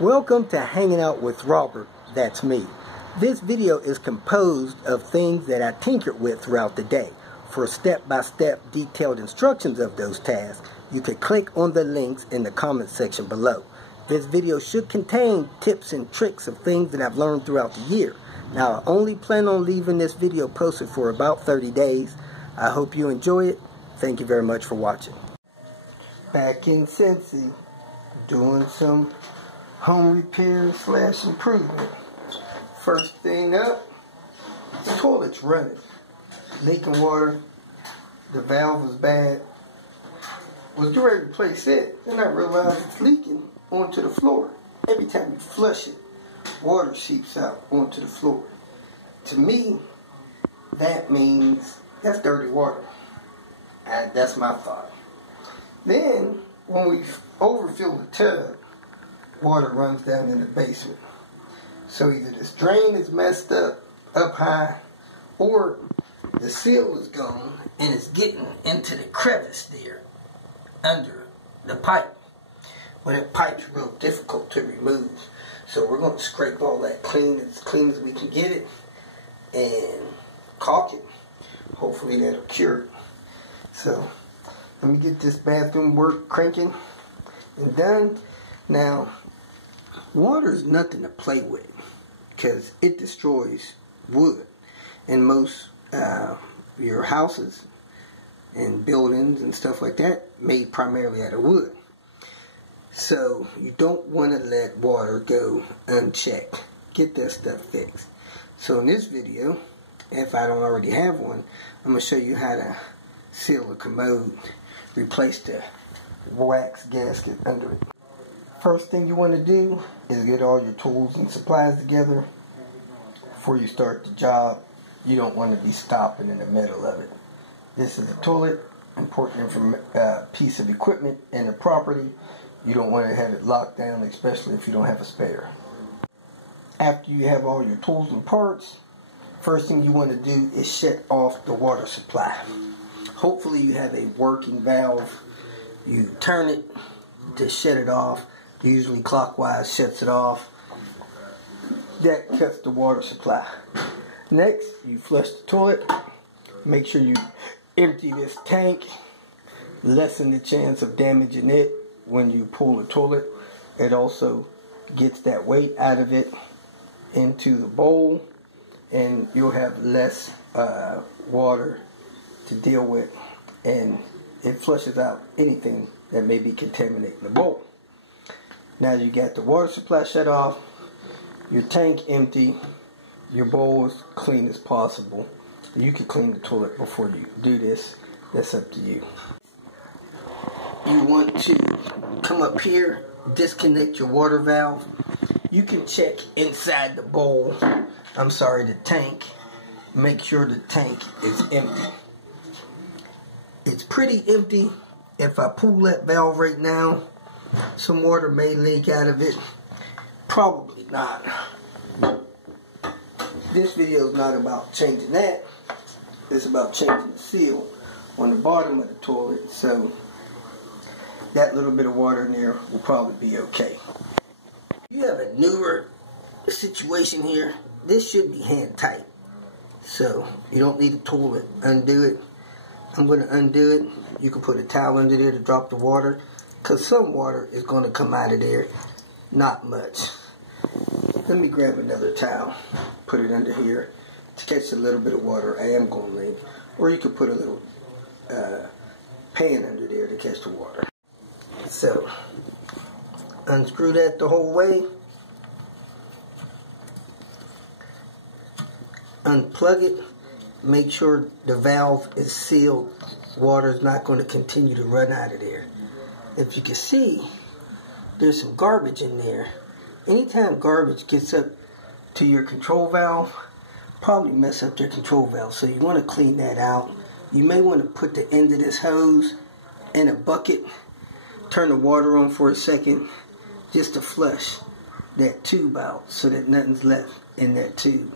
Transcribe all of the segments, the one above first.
Welcome to Hanging Out with Robert, that's me. This video is composed of things that I tinkered with throughout the day. For step-by-step detailed instructions of those tasks, you can click on the links in the comment section below. This video should contain tips and tricks of things that I've learned throughout the year. Now, I only plan on leaving this video posted for about 30 days. I hope you enjoy it. Thank you very much for watching. Back in Cincy, doing some home repair / improvement. First thing up, the toilet's running. Leaking water. The valve is bad. Was getting ready to replace it, then I realized it's leaking onto the floor. Every time you flush it, water seeps out onto the floor. To me, that means that's dirty water. And that's my thought. Then, when we overfill the tub, water runs down in the basement. So either this drain is messed up high, or the seal is gone and it's getting into the crevice there under the pipe. Well, that pipe's real difficult to remove. So we're going to scrape all that clean as we can get it and caulk it. Hopefully that'll cure it. So let me get this bathroom work cranking and done. Now, water is nothing to play with because it destroys wood. In most your houses and buildings and stuff like that, made primarily out of wood. So you don't want to let water go unchecked. Get that stuff fixed. So in this video, if I don't already have one, I'm going to show you how to seal a commode, replace the wax gasket under it. First thing you want to do is get all your tools and supplies together before you start the job. You don't want to be stopping in the middle of it. This is a toilet, important piece of equipment in the property. You don't want to have it locked down, especially if you don't have a spare. After you have all your tools and parts, first thing you want to do is shut off the water supply. Hopefully you have a working valve. You turn it to shut it off. Usually clockwise shuts it off. That cuts the water supply. Next, you flush the toilet. Make sure you empty this tank. Lessen the chance of damaging it when you pull the toilet. It also gets that weight out of it into the bowl, and you'll have less water to deal with, and it flushes out anything that may be contaminating the bowl. Now you got the water supply shut off, your tank empty, your bowl as clean as possible. You can clean the toilet before you do this. That's up to you. You want to come up here, disconnect your water valve. You can check inside the bowl, the tank. Make sure the tank is empty. It's pretty empty. If I pull that valve right now, some water may leak out of it. Probably not. This video is not about changing that. It's about changing the seal on the bottom of the toilet. So that little bit of water in there will probably be okay. You have a newer situation here. This should be hand tight. So you don't need a tool to undo it. I'm going to undo it. You can put a towel under there to drop the water, because some water is going to come out of there. Not much. Let me grab another towel, put it under here to catch a little bit of water. I am going to leave. Or you could put a little pan under there to catch the water. So, unscrew that the whole way. Unplug it. Make sure the valve is sealed. Water is not going to continue to run out of there. If you can see, there's some garbage in there. Anytime garbage gets up to your control valve, probably mess up your control valve. So you want to clean that out. You may want to put the end of this hose in a bucket. Turn the water on for a second just to flush that tube out so that nothing's left in that tube,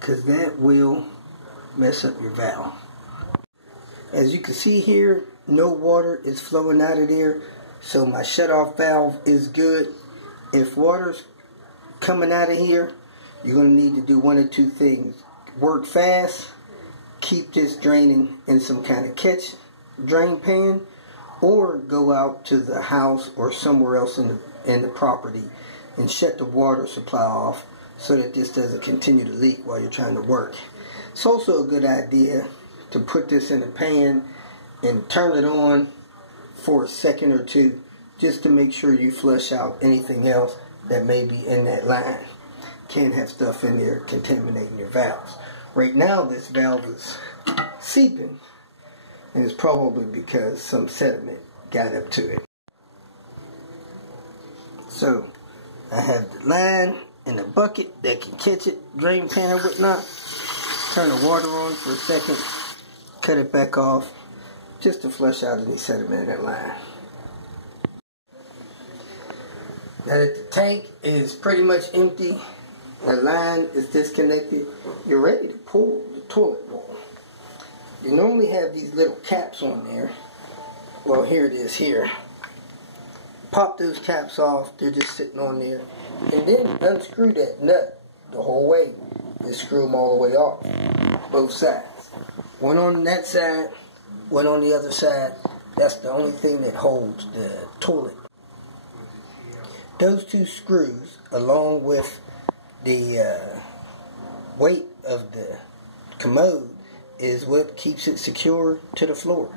because that will mess up your valve. As you can see here, no water is flowing out of there, so my shut-off valve is good. If water's coming out of here, you're going to need to do one of two things. Work fast, keep this draining in some kind of catch drain pan, or go out to the house or somewhere else in the property and shut the water supply off so that this doesn't continue to leak while you're trying to work. It's also a good idea to put this in a pan and turn it on for a second or two just to make sure you flush out anything else that may be in that line. Can't have stuff in there contaminating your valves. Right now this valve is seeping, and it's probably because some sediment got up to it. So I have the line in a bucket that can catch it, drain pan or whatnot. Turn the water on for a second, cut it back off just to flush out any sediment in that line. Now that the tank is pretty much empty, the line is disconnected, you're ready to pull the toilet bowl. You normally have these little caps on there. Well, here it is here. Pop those caps off, they're just sitting on there. And then unscrew that nut the whole way. Just screw them all the way off. Both sides. One on that side, one on the other side. That's the only thing that holds the toilet. Those two screws, along with the weight of the commode, is what keeps it secure to the floor.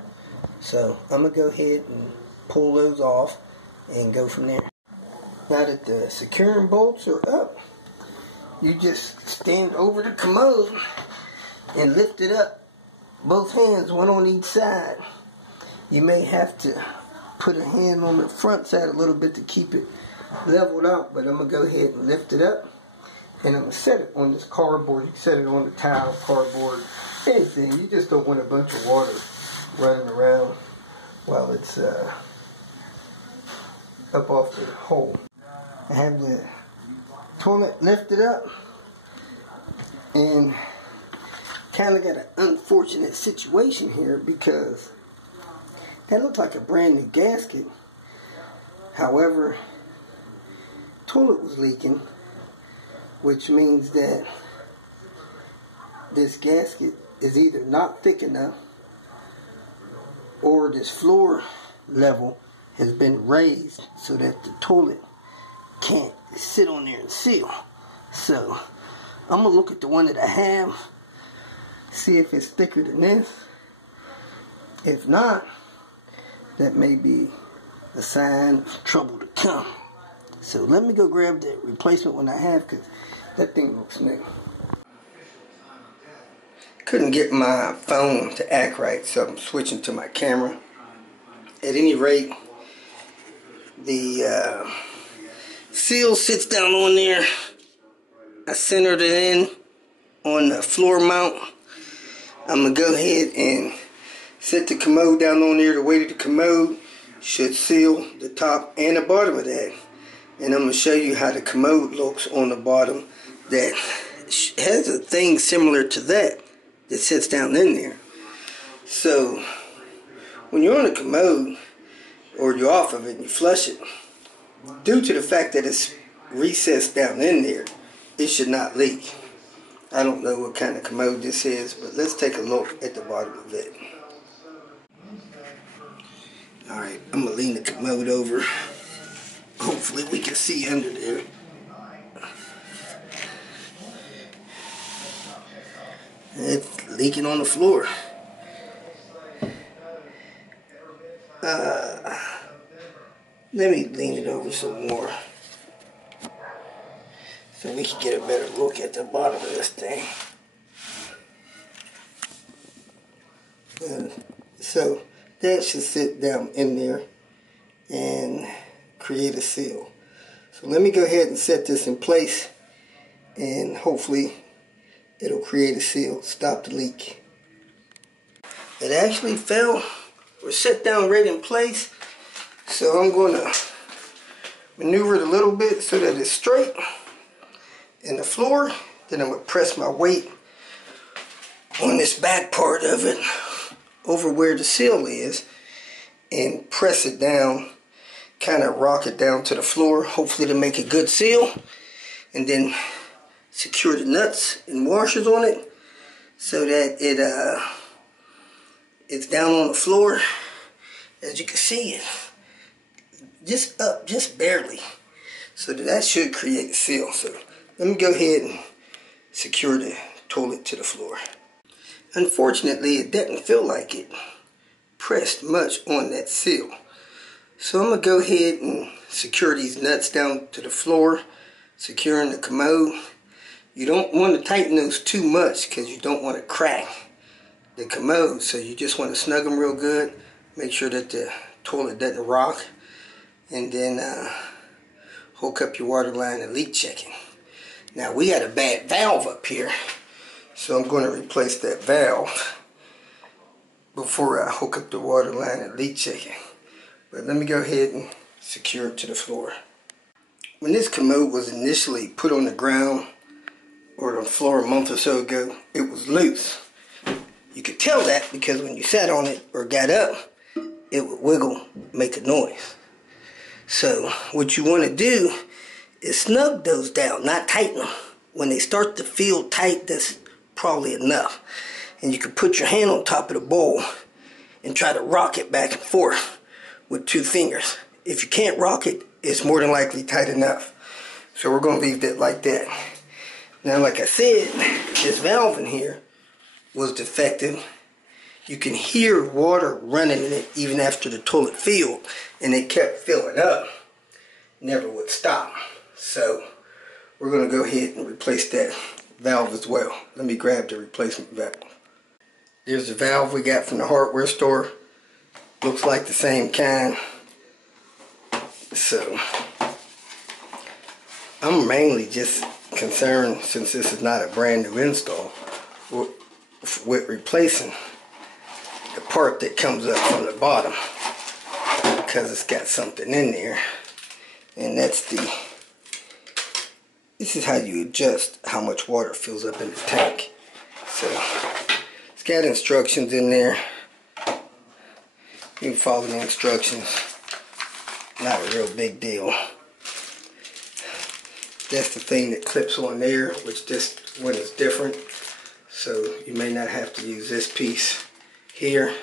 So I'm going to go ahead and pull those off and go from there. Now that the securing bolts are up, you just stand over the commode and lift it up. Both hands, one on each side. You may have to put a hand on the front side a little bit to keep it leveled out, but I'm going to go ahead and lift it up. And I'm going to set it on this cardboard. You can set it on the tile, cardboard, anything. You just don't want a bunch of water running around while it's up off the hole. I have the toilet lifted up, and kind of got an unfortunate situation here because that looked like a brand new gasket. However, toilet was leaking, which means that this gasket is either not thick enough or this floor level has been raised so that the toilet can't sit on there and seal. So I'm going to look at the one that I have, see if it's thicker than this. If not, that may be a sign of trouble to come. So let me go grab the replacement one I have, because that thing looks new. Couldn't get my phone to act right, so I'm switching to my camera. At any rate, the seal sits down on there. I centered it in on the floor mount. I'm going to go ahead and set the commode down on there. The weight of the commode should seal the top and the bottom of that. And I'm going to show you how the commode looks on the bottom that has a thing similar to that sits down in there. So when you're on the commode or you're off of it and you flush it, due to the fact that it's recessed down in there, it should not leak. I don't know what kind of commode this is, but let's take a look at the bottom of it. Alright, I'm going to lean the commode over. Hopefully we can see under there. It's leaking on the floor. Let me lean it over some more so we can get a better look at the bottom of this thing. So that should sit down in there and create a seal. So let me go ahead and set this in place, and hopefully it'll create a seal, stop the leak. It actually fell or set down right in place, so I'm going to maneuver it a little bit so that it's straight in the floor. Then I'm going to press my weight on this back part of it over where the seal is and press it down kind of rock it down to the floor, hopefully to make a good seal, and then secure the nuts and washers on it so that it's down on the floor. As you can see, it just up just barely, so that should create a seal. So let me go ahead and secure the toilet to the floor. Unfortunately, it doesn't feel like it pressed much on that seal. So I'm going to go ahead and secure these nuts down to the floor, securing the commode. You don't want to tighten those too much because you don't want to crack the commode. So you just want to snug them real good. Make sure that the toilet doesn't rock. And then hook up your water line and leak checking. Now we had a bad valve up here, so I'm going to replace that valve before I hook up the water line and leak checking. But let me go ahead and secure it to the floor. When this commode was initially put on the ground or the floor a month or so ago, it was loose. You could tell that because when you sat on it or got up, it would wiggle, make a noise. So what you want to do is snug those down, not tighten them. When they start to feel tight, that's probably enough. And you can put your hand on top of the bowl and try to rock it back and forth with 2 fingers. If you can't rock it, it's more than likely tight enough. So we're going to leave that like that. Now, like I said, this valve in here was defective. You can hear water running in it even after the toilet filled, and it kept filling up. Never would stop. So we're going to go ahead and replace that valve as well. Let me grab the replacement valve. There's the valve we got from the hardware store. Looks like the same kind. So I'm mainly just concerned, since this is not a brand new install, with replacing the part that comes up from the bottom, because it's got something in there, and that's this is how you adjust how much water fills up in the tank. So it's got instructions in there. You can follow the instructions. Not a real big deal. That's the thing that clips on there, which this one is different. So you may not have to use this piece here.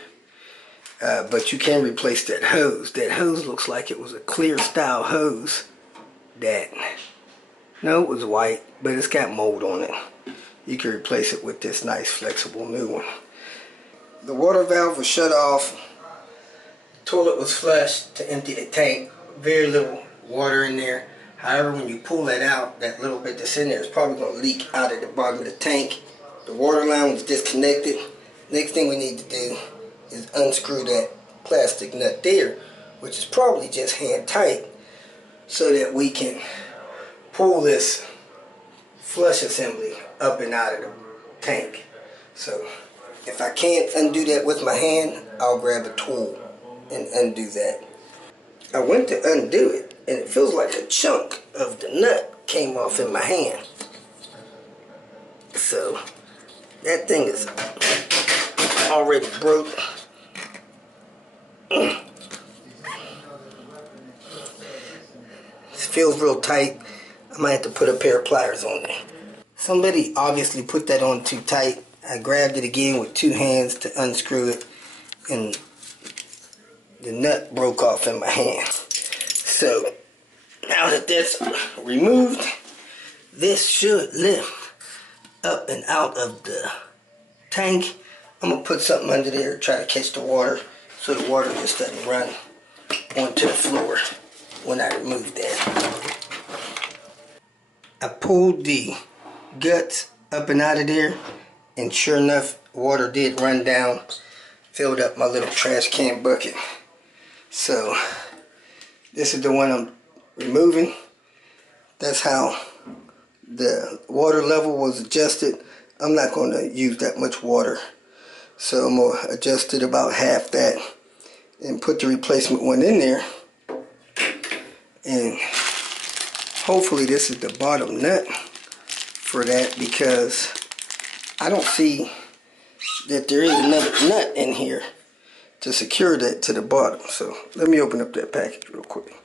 But you can replace that hose. That hose looks like it was a clear style hose that, no, it was white, but it's got mold on it. You can replace it with this nice flexible new one. The water valve was shut off. The toilet was flushed to empty the tank. Very little water in there. However, when you pull that out, that little bit that's in there is probably going to leak out at the bottom of the tank. The water line was disconnected. Next thing we need to do is unscrew that plastic nut there, which is probably just hand tight, so that we can pull this flush assembly up and out of the tank. So if I can't undo that with my hand, I'll grab a tool and undo that. I went to undo it, and it feels like a chunk of the nut came off in my hand. So that thing is already broke. It feels real tight. I might have to put a pair of pliers on there. Somebody obviously put that on too tight. I grabbed it again with 2 hands to unscrew it, and the nut broke off in my hand. So now that that's removed, this should lift up and out of the tank. I'm going to put something under there to try to catch the water, so the water just doesn't run onto the floor when I remove that. I pulled the guts up and out of there, and sure enough, water did run down, filled up my little trash can bucket. So this is the one I'm removing. That's how the water level was adjusted. I'm not going to use that much water, so I'm going to adjust it about half that and put the replacement one in there. And hopefully this is the bottom nut for that, because I don't see that there is another nut in here to secure that to the bottom. So let me open up that package real quick.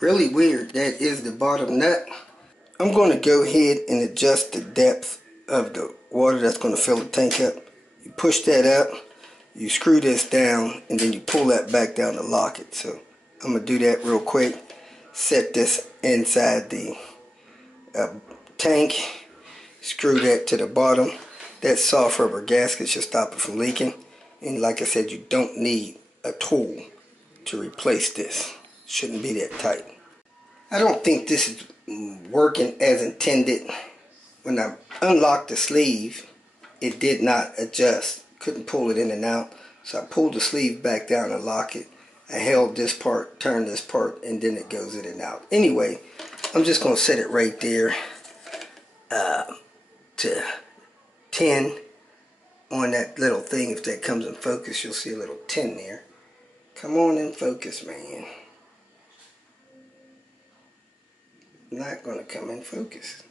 Really weird. That is the bottom nut. I'm going to go ahead and adjust the depth of the water that's going to fill the tank up. You push that up, you screw this down, and then you pull that back down to lock it. So I'm going to do that real quick. Set this inside the tank, screw that to the bottom. That soft rubber gasket should stop it from leaking. And like I said, you don't need a tool to replace this. Shouldn't be that tight. I don't think this is working as intended. When I unlocked the sleeve, it did not adjust. Couldn't pull it in and out. So I pulled the sleeve back down and lock it. I held this part, turned this part, and then it goes in and out. Anyway, I'm just going to set it right there to 10 on that little thing. If that comes in focus, you'll see a little 10 there. Come on in focus, man. Not going to come in focus.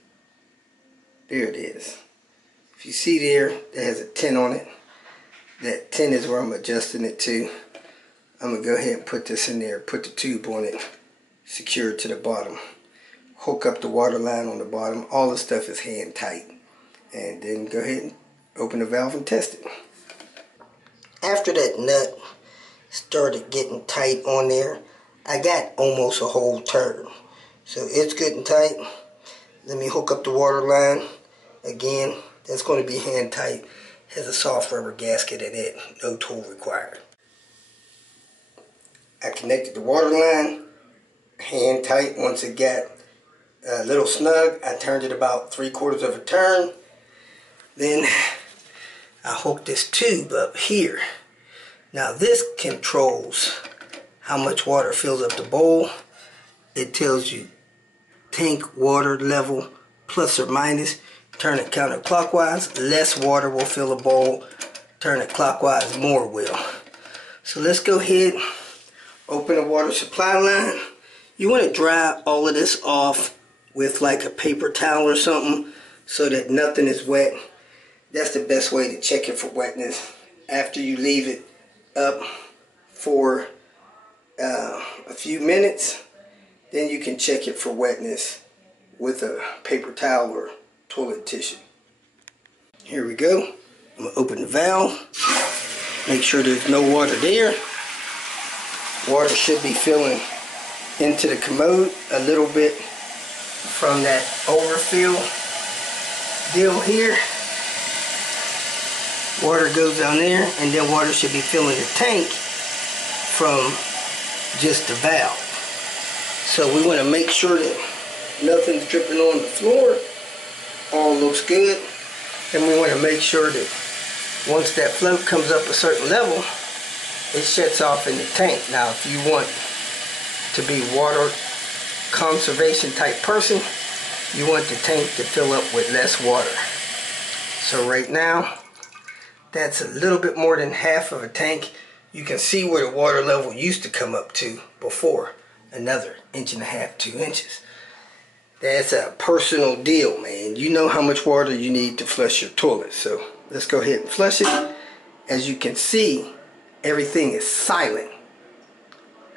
There it is. If you see there, that has a 10 on it. That 10 is where I'm adjusting it to. I'm going to go ahead and put this in there, put the tube on it, secure it to the bottom. Hook up the water line on the bottom. All the stuff is hand tight. And then go ahead and open the valve and test it. After that nut started getting tight on there, I got almost a whole turn. So it's good and tight. Let me hook up the water line. Again, that's going to be hand tight. Has a soft rubber gasket in it. No tool required. I connected the water line. Hand tight. Once it got a little snug, I turned it about 3/4 of a turn. Then I hooked this tube up here. Now this controls how much water fills up the bowl. It tells you tank water level plus or minus. Turn it counterclockwise, less water will fill a bowl. Turn it clockwise, more will. So let's go ahead, open the water supply line. You want to dry all of this off with like a paper towel or something so that nothing is wet. That's the best way to check it for wetness. After you leave it up for a few minutes, then you can check it for wetness with a paper towel or toilet tissue. Here we go. I'm going to open the valve. Make sure there's no water there. Water should be filling into the commode a little bit from that overfill deal here. Water goes down there, and then water should be filling the tank from just the valve. So we want to make sure that nothing's dripping on the floor. All looks good. And we want to make sure that once that float comes up a certain level, it shuts off in the tank. Now, if you want to be water conservation type person, you want the tank to fill up with less water. So right now, that's a little bit more than half of a tank. You can see where the water level used to come up to before. Another 1.5 inches, 2 inches. That's a personal deal, man. You know how much water you need to flush your toilet. So let's go ahead and flush it. As you can see, everything is silent.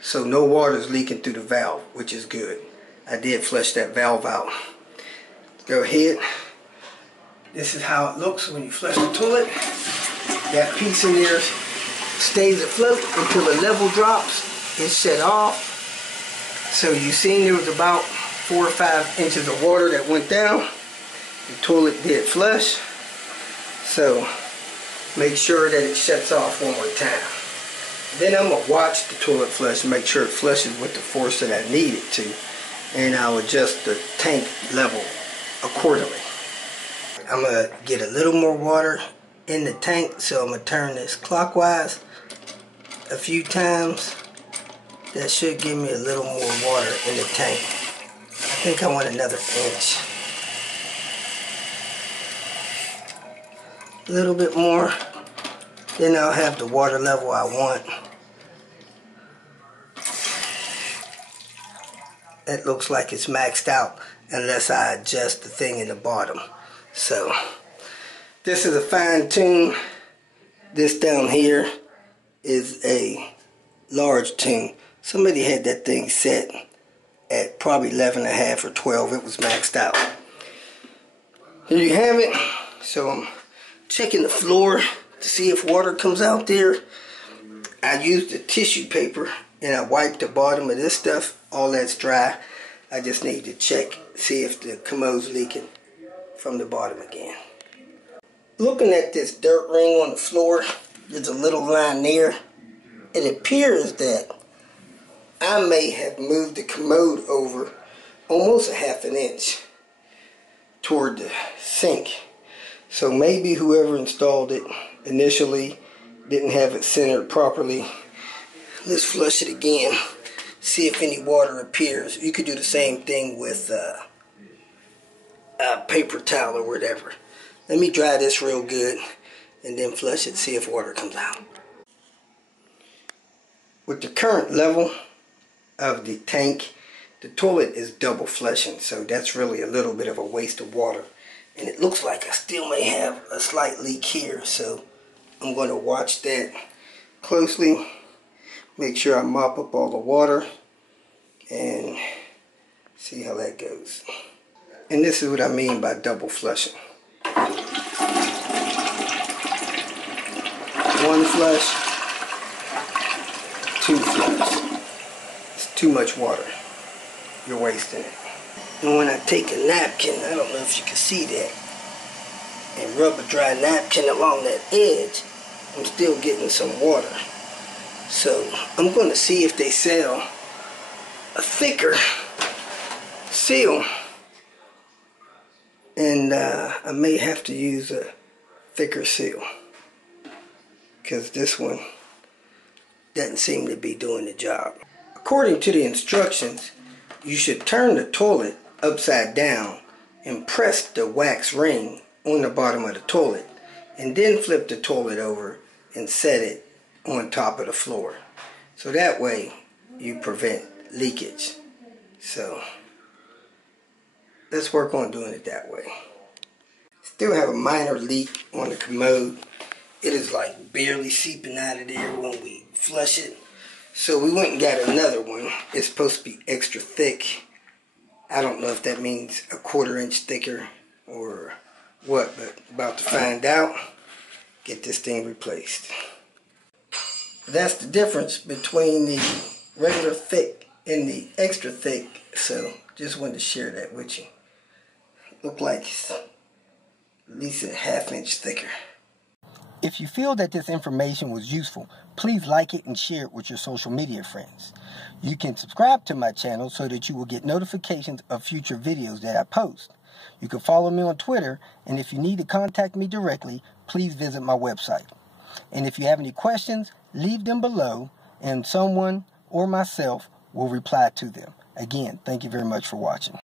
So no water is leaking through the valve, which is good. I did flush that valve out. Go ahead. This is how it looks when you flush the toilet. That piece in there stays afloat until the level drops. It's shut off. So you seen there was about 4 or 5 inches of water that went down. The toilet did flush. So make sure that it shuts off one more time. Then I'm going to watch the toilet flush and make sure it flushes with the force that I need it to. And I'll adjust the tank level accordingly. I'm going to get a little more water in the tank, so I'm going to turn this clockwise a few times. That should give me a little more water in the tank. I think I want another inch. A little bit more. Then I'll have the water level I want. It looks like it's maxed out unless I adjust the thing in the bottom. So this is a fine tune. This down here is a large tune. Somebody had that thing set at probably 11.5 or 12. It was maxed out. Here you have it. So I'm checking the floor to see if water comes out there. I used the tissue paper and I wiped the bottom of this stuff. All that's dry. I just need to check, see if the commode's leaking from the bottom again. Looking at this dirt ring on the floor, there's a little line there. It appears that I may have moved the commode over almost a ½ inch toward the sink. So maybe whoever installed it initially didn't have it centered properly. Let's flush it again, see if any water appears. You could do the same thing with a paper towel or whatever. Let me dry this real good and then flush it, see if water comes out. With the current level of the tank, the toilet is double flushing, so that's really a little bit of a waste of water. And it looks like I still may have a slight leak here, so I'm going to watch that closely. Make sure I mop up all the water and see how that goes. And this is what I mean by double flushing. One flush, two flush. It's too much water. You're wasting it. And when I take a napkin, I don't know if you can see that, and rub a dry napkin along that edge, I'm still getting some water. So I'm going to see if they sell a thicker seal, and I may have to use a thicker seal because this one doesn't seem to be doing the job. According to the instructions, you should turn the toilet upside down and press the wax ring on the bottom of the toilet, and then flip the toilet over and set it on top of the floor. So that way you prevent leakage. So let's work on doing it that way. Still have a minor leak on the commode. It is like barely seeping out of there when we flush it. So we went and got another one. It's supposed to be extra thick. I don't know if that means a 1/4 inch thicker or what, but about to find out. Get this thing replaced. That's the difference between the regular thick and the extra thick. So just wanted to share that with you. Look like it's at least a ½ inch thicker. If you feel that this information was useful, please like it and share it with your social media friends. You can subscribe to my channel so that you will get notifications of future videos that I post. You can follow me on Twitter, and if you need to contact me directly, please visit my website. And if you have any questions, leave them below, and someone or myself will reply to them. Again, thank you very much for watching.